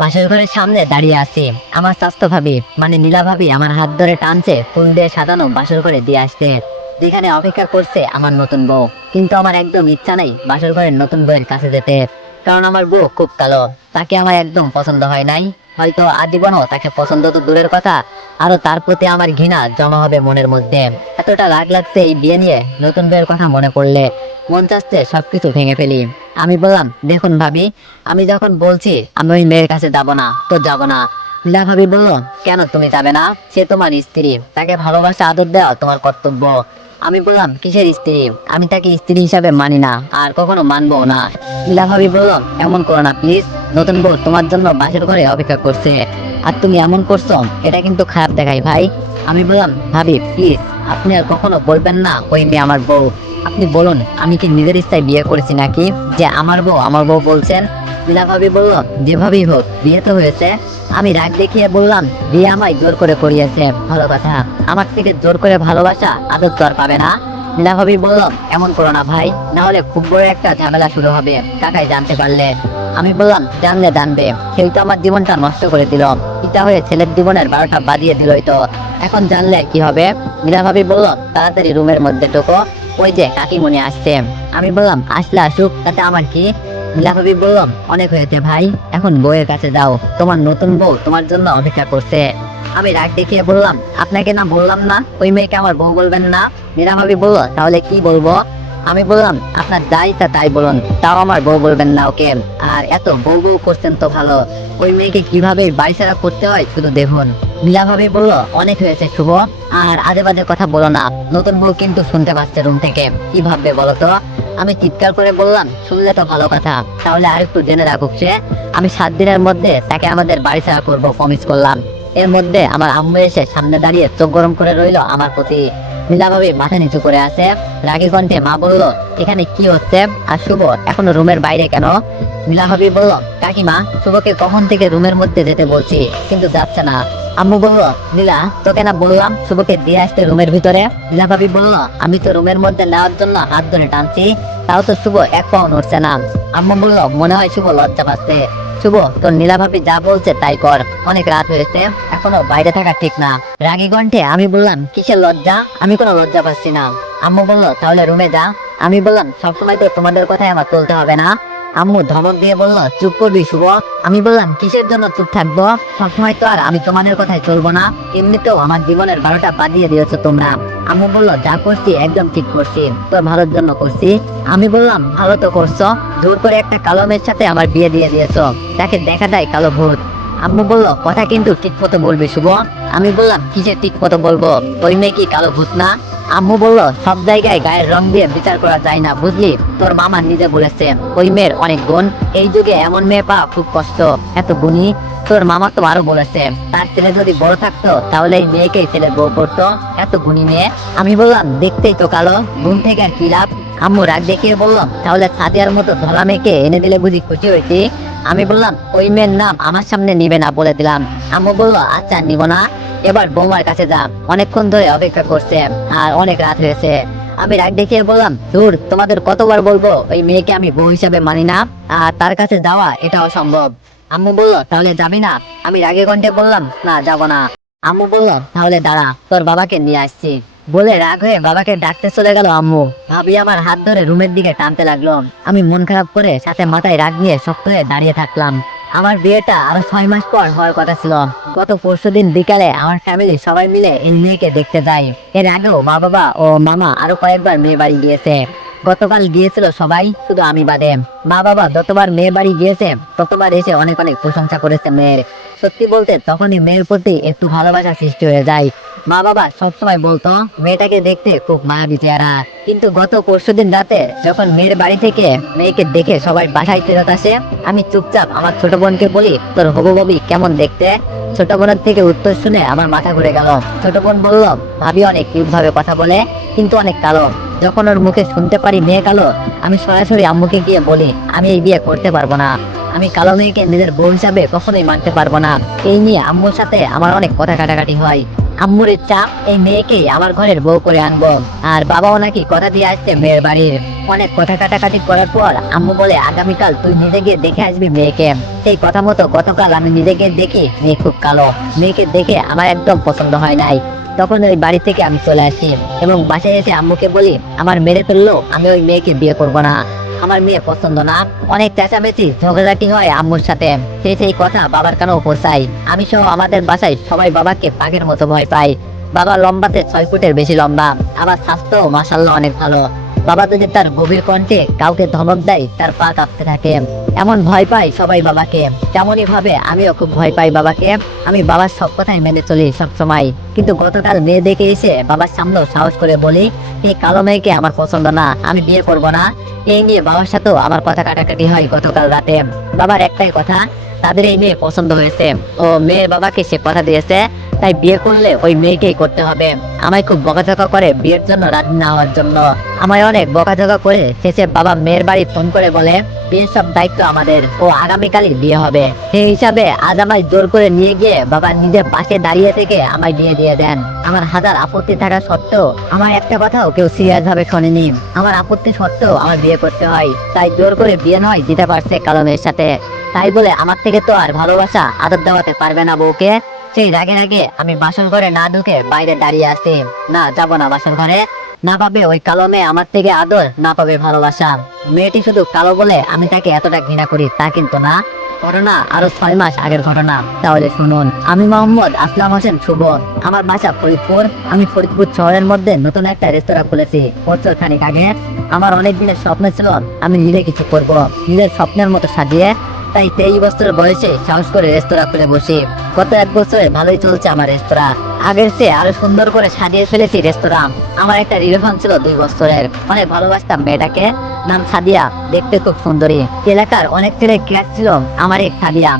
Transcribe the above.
বাসর ঘরের সামনে দাঁড়িয়ে আছি। আমার স্বাস্থ্য ভাবি মানে নীলা ভাবি আমার হাত ধরে টানছে ফুল দিয়ে সাজানো বাসর ঘরে দিয়ে আসতে, যেখানে অপেক্ষা করছে আমার নতুন বউ। কিন্তু আমার একদম ইচ্ছা নেই বাসর ঘরের নতুন বউয়ের কাছে যেতে, কারণ আমার বউ খুব কালো। তাকে আমার একদম পছন্দ হয় নাই, হয়তো আজীবনও তাকে পছন্দ তো দূরের কথা, আরো তার প্রতি আমার ঘৃণা জমা হবে মনের মধ্যে। এতটা রাগ লাগছে এই বিয়ে নিয়ে, নতুন বউয়ের কথা মনে পড়লে মন চাচ্ছে সবকিছু ভেঙে ফেলি। আমি বললাম, দেখুন ভাবি, আমি যখন বলছি আমি ওই মেয়ের কাছে যাব না তো যাব না। নীলা ভাবি বলল, কেন তুমি যাবে না? সে তোমার স্ত্রী, তাকে ভালোবাসা আদর দেওয়া তোমার কর্তব্য। আমি বললাম, কিসের স্ত্রী? আমি তাকে স্ত্রী হিসাবে মানি না, আর কখনো মানবো না। নীলা ভাবি বলল, এমন করো না প্লিজ, নতুন বউ তোমার জন্য বাসের ঘরে অপেক্ষা করছে, আর তুমি এমন করছো, এটা কিন্তু খারাপ দেখায় ভাই। আমি বললাম, ভাবি প্লিজ, আপনি আর কখনো বলবেন না ওই মেয়ে আমার বউ। আপনি বলুন, আমি কি নিজের ইচ্ছায় বিয়ে করেছি নাকি যে আমার বউ আমার বউ বলছেন? নীলা ভাবি বলল, যেভাবেই হোক বিয়ে তো হয়েছে। আমি রাগ দেখিয়ে বললাম, বিয়ে আমায় জোর করে করিয়েছে। ভালো কথা, আমার থেকে জোর করে ভালোবাসা আদর তো আর পাবে না। নীলা ভাবি বলল, এমন করো না ভাই, না হলে খুব বড় একটা ঝামেলা শুরু হবে কাকাই জানতে পারলে। আমি বললাম, জানলে জানবে, সেই তো আমার জীবনটা নষ্ট করে দিল, পিতা হয়ে ছেলের জীবনের 12টা বাজিয়ে দিলই তো, এখন জানলে কি হবে? নীলা ভাবি বলল, তাড়াতাড়ি রুমের মধ্যে ঢোকো, ওই যে কাকিমণি আসছে। আমি বললাম, আসলে আসুক, তাতে আমার কি? নীলা ভাবি বলল, অনেক হয়েছে ভাই, এখন বউয়ের কাছে যাও, তোমার নতুন বউ তোমার জন্য অপেক্ষা করছে। আমি রাগ দেখিয়ে বললাম, আপনাকে না বললাম না ওই মেয়েকে আমার বউ বলবেন না? নীলা ভাবি বলল, তাহলে কি বলবো? আমি বললাম, আপনার যা ইচ্ছা তাই বলুন, তাও আমার বউ বলবেন না ওকে। আর এত বউ বউ করছেন তো ভালো, ওই মেয়েকে কিভাবে বাড়ি ছাড়া করতে হয় শুধু দেখুন। নীলা ভাবি বলল, অনেক হয়েছে শুভ, আর আজে বাজে কথা বলো না, নতুন বউ কিন্তু শুনতে পাচ্ছে রুম থেকে, কি ভাববে বলো তো? আমি চিৎকার করে বললাম, শুনলে তো ভালো কথা, তাহলে আরেকটু জেনে রাখুক সে, আমি 7 দিনের মধ্যে তাকে আমাদের বাড়ি ছাড়া করবো প্রমিস করলাম। এর মধ্যে আমার আম্মু এসে সামনে দাঁড়িয়ে চোখ গরম করে রইলো আমার প্রতি। নীলা ভাবি মাথা নিচু করে আছে, রাগী কণ্ঠে মা বলল, এখানে কি হচ্ছে? আর শুভ এখনো রুমের বাইরে কেন? নীলা ভাবি বলল, কাকিমা, শুভকে কখন থেকে রুমের মধ্যে যেতে বলছি, কিন্তু যাচ্ছে না। আম্মু বলল, নীলা, তোকে না বললাম শুভকে দিয়ে আসতে রুমের ভিতরে? নীলা ভাবি বলল, আমি তো রুমের মধ্যে নেওয়ার জন্য হাত ধরে টানছি, তাও তো শুভ এক পাও নড়ছে না। আম্মু বলল, মনে হয় শুভ লজ্জা পাচ্ছে। শুভ, তোর নীলা ভাবি যা বলছে তাই কর, অনেক রাত হয়েছে, এখনো বাইরে থাকা ঠিক না। রাগী কণ্ঠে আমি বললাম, কিসের লজ্জা? আমি কোনো লজ্জা পাচ্ছি না। আম্মু বলল, তাহলে রুমে যা। আমি বললাম, সবসময় তো তোমাদের কথাই আমার তুলতে হবে না। আম্মু ধমক দিয়ে বলল, চুপ করবি শুভ। আমি বললাম, কিসের জন্য চুপ থাকবো? সবসময় তো আর আমি তোমাদের কথাই চলবো না, এমনিতেও আমার জীবনের 12টা বাজিয়ে দিয়েছো তোমরা। আম্মু বলল, যা করছি একদম ঠিক করছি, তোর ভালোর জন্য করছি। আমি বললাম, ভালো তো করছো, জোর করে একটা কালো মেয়ের সাথে আমার বিয়ে দিয়ে দিয়েছো, তাকে দেখা যায় কালো ভূত। আম্মু বলল, কথা কিন্তু ঠিক মতো বলবি শুভ। আমি বললাম, কিসের ঠিক মতো বলবো? ওই মেয়ে কি কালো ভূত না? আম্মু বলল, সব জায়গায় গায়ের রং দিয়ে বিচার করা যায় না বুঝলি, তোর মামা নিজে বলেছে ওই মেয়ের অনেক গুণ, এই যুগে এমন মেয়ে পাওয়া খুব কষ্ট, এত গুণী। তোর মামা তো আরো বলেছে, তার ছেলে যদি বড় থাকতো তাহলে এই মেয়েকেই ছেলে বউ করতো, এত গুণী মেয়ে। আমি বললাম, দেখতেই তো কালো, গুণ থেকে আর কি লাভ? আম্মু রাগ দেখিয়ে বলল, তাহলে সাদিয়ার মতো ধলা মেয়েকে এনে দিলে বুঝি খুশি হয়েছি? আমি বললাম, ওই মেয়ের নাম আমার সামনে নিবে না বলে দিলাম। আম্মু বলল, আচ্ছা নিব না, এবার বৌমার কাছে যা, অনেকক্ষণ ধরে অপেক্ষা করছে, আর অনেক রাত হয়েছে। আমি রাগ দেখিয়ে বললাম, দূর, তোমাদের কতবার বলবো ওই মেয়েকে আমি বউ হিসাবে মানি না, আর তার কাছে যাওয়া এটা অসম্ভব। আম্মু বলল, তাহলে যাবি না? আমি রাগে কণ্ঠে বললাম, না যাব না। আম্মু বলল, তাহলে দাঁড়া, তোর বাবাকে নিয়ে আসছি। বলে রাগ হয়ে বাবাকে ডাকতে চলে গেল আম্মু। ভাবি আমার হাত ধরে রুমের দিকে টানতে লাগলো। আমি মন খারাপ করে সাথে মাথায় রাগ নিয়ে শক্ত হয়ে দাঁড়িয়ে থাকলাম। আমার বিয়েটা আরো 6 মাস পর হওয়ার কথা ছিল। গত পরশুদিন বিকালে আমার ফ্যামিলি সবাই মিলে এই মেয়েকে দেখতে যায়। এর আগেও মা বাবা ও মামা আরো কয়েকবার মেয়ে বাড়ি গিয়েছে। গতকাল গিয়েছিল সবাই, শুধু আমি বাদে। মা বাবা যতবার মেয়ে বাড়ি গিয়েছে ততবার এসে অনেক অনেক প্রশংসা করেছে মেয়ের। সত্যি বলতে তখনই মেয়ের প্রতি একটু ভালোবাসা সৃষ্টি হয়ে যায়। মা বাবা সবসময় বলতো মেয়েটাকে দেখতে খুব মায়াবী চেহারা, কিন্তু গত পরশুদিন রাতে যখন মেয়ের বাড়ি থেকে মেয়েকে দেখে সবাই বাসায় ফেরত আসে, আমি চুপচাপ আমার ছোট বোনকে বলি, তোর হবু ভাবি কেমন দেখতে? ছোট বোনের থেকে উত্তর শুনে আমার মাথা ঘুরে গেল। ছোট বোন বলল, ভাবি অনেক কিউট ভাবে কথা বলে, কিন্তু অনেক কালো। যখন ওর মুখে শুনতে পারি মেয়ে কালো, আমি সরাসরি আম্মুকে গিয়ে বলি, আমি এই বিয়ে করতে পারবো না, আমি কালো মেয়েকে নিজের বউ হিসাবে কখনোই মানতে পারবো না। এই নিয়ে আম্মুর সাথে আমার অনেক কথা কাটাকাটি হয়। আম্মুর ইচ্ছা এই মেয়েকে আমার ঘরের বউ করে আনবো। আর বাবাও নাকি কথা দিয়ে আসছে মেয়ের বাড়ির। অনেক কথা কাটাকাটি করার পর আম্মু বলে আগামীকাল তুই নিজে গিয়ে দেখে আসবি মেয়েকে। সেই কথা মতো গতকাল আমি নিজে গিয়ে দেখি মেয়ে খুব কালো। মেয়েকে দেখে আমার একদম পছন্দ হয় নাই। তখন ওই বাড়ি থেকে আমি চলে আসি এবং বাসায় এসে আম্মুকে বলি আমার মেরে ফেললো, আমি ওই মেয়েকে বিয়ে করবো না, আমার মেয়ে পছন্দ না। অনেক চেঁচামেচি ঝগড়াঝাটি হয় আম্মুর সাথে। সেই কথা বাবার কানেও পৌঁছাই। আমি সহ আমাদের বাসায় সবাই বাবাকে পাগের মতো ভয় পাই। বাবা লম্বাতে 6 ফুটের বেশি লম্বা, আবার স্বাস্থ্য মাশাআল্লাহ অনেক ভালো। বাবা যদি তার গভীর কণ্ঠে কাউকে ধমক দেয় তার পা কাঁপতে থাকে। এমন ভয় পাই সবাই বাবাকে, তেমনই ভাবে আমিও খুব ভয় পাই বাবাকে। আমি বাবার সব কথাই মেনে চলি সবসময়। কিন্তু গতকাল মেয়ে দেখে এসে বাবার সামনেও সাহস করে বলি এই কালো মেয়েকে আমার পছন্দ না, আমি বিয়ে করব না। এই নিয়ে বাবার সাথেও আমার কথা কাটাকাটি হয় গতকাল রাতে। বাবার একটাই কথা, তাদের এই মেয়ে পছন্দ হয়েছে ও মেয়ের বাবাকে সে কথা দিয়েছে, তাই বিয়ে করলে ওই মেয়েকেই করতে হবে। আমায় খুব বকাঝকা করে বিয়ের জন্য রাজি না হওয়ার জন্য। আমায় অনেক বকাঝকা করে শেষে বাবা মেয়ের বাড়ি ফোন করে বলে বিয়ের সব দায়িত্ব আমাদের, ও আগামীকালই বিয়ে হবে। সেই হিসাবে আজ আমায় জোর করে নিয়ে গিয়ে বাবা নিজের পাশে দাঁড়িয়ে থেকে আমায় বিয়ে দিয়ে দেন। আমার হাজার আপত্তি থাকা সত্ত্বেও আমার একটা কথাও কেউ সিরিয়াস ভাবে শোনেনি। আমার আপত্তি সত্ত্বেও আমার বিয়ে করতে হয়, তাই জোর করে বিয়ে নয় দিতে পারছে কালো মেয়ের সাথে। তাই বলে আমার থেকে তো আর ভালোবাসা আদর দেওয়াতে পারবে না বউকে। সেই রাগে আমি বাসর ঘরে না ঢুকে বাইরে দাঁড়িয়ে আছি। না, যাব না বাসর ঘরে। না পাবে ওই কালো মেয়ে আমার থেকে আদর, না পাবে ভালোবাসা। মেয়েটি শুধু কালো বলে আমি তাকে এতটা ঘৃণা করি তা কিন্তু না। ঘটনা আরো 6 মাস আগের ঘটনা। তাহলে শুনুন। আমি মোহাম্মদ আসলাম হোসেন শুভ। আমার বাসা ফরিদপুর। আমি ফরিদপুর শহরের মধ্যে নতুন একটা রেস্তোরাঁ খুলেছি বছর খানিক আগে। আমার অনেক দিনের স্বপ্ন ছিল আমি নিজে কিছু করব, নিজের স্বপ্নের মতো সাজিয়ে। তাই 23 বছর বয়সে সাহস করে রেস্তোরাঁ খুলে বসি। গত 1 বছরে ভালোই চলছে আমার রেস্তোরাঁ। আগের চেয়ে আরো সুন্দর করে সাজিয়ে ফেলেছি রেস্তোরাঁ। আমার একটা রিলেশন ছিল 2 বছরের। অনেক ভালোবাসতাম মেয়েটাকে, নাম সাদিয়া, দেখতে খুব সুন্দরী। এলাকার অনেক ছেলে ক্লাস ছিল আমার এক সাদিয়া।